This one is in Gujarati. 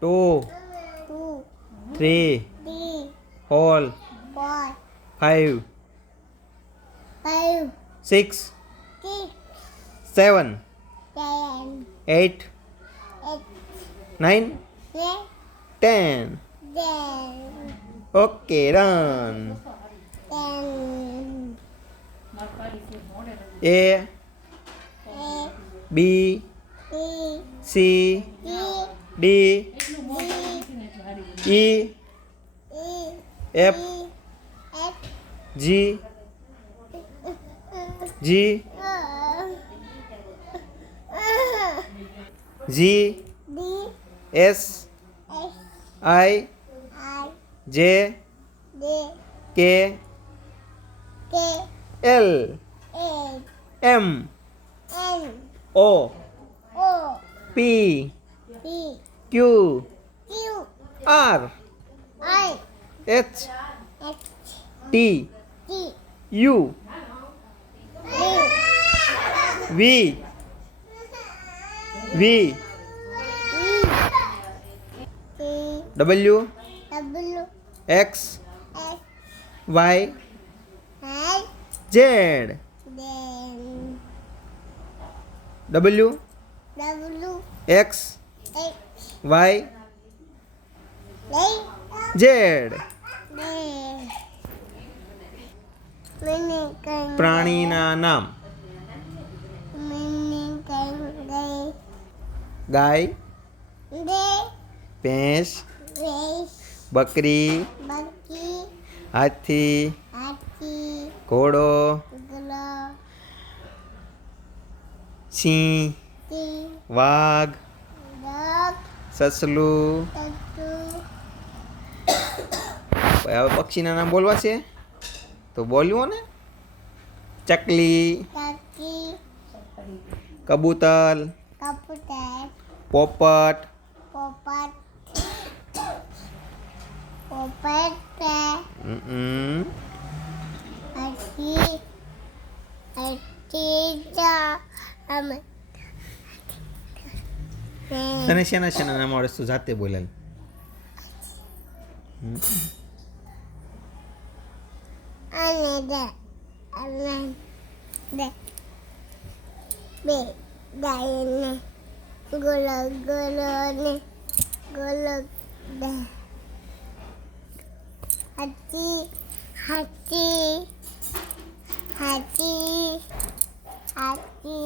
Two, three, four, five, six, seven, eight, nine, ten. ten. Ten. Okay, done. Ten. E F G G G S I J K L M O P Q R I, H X, T T, U V, W W, X X, Y Z. W, X X, Y, Z પ્રાણીના નામ. ગાય. ભેંસ. બકરી. બકી હાથી. ઘોડો. સિંહ. વાઘ. સસલું. ટટુ હવે પક્ષીના નામ બોલવા છે? તો બોલ્યો ને? ચકલી કબૂતર પોપટ તને શેના શેના નામ આવડે? તું જાતે બોલેલ ಹಚ್ಚಿ ಹಚ್ಚಿ ಹಚ್ಚಿ ಹಚ್ಚಿ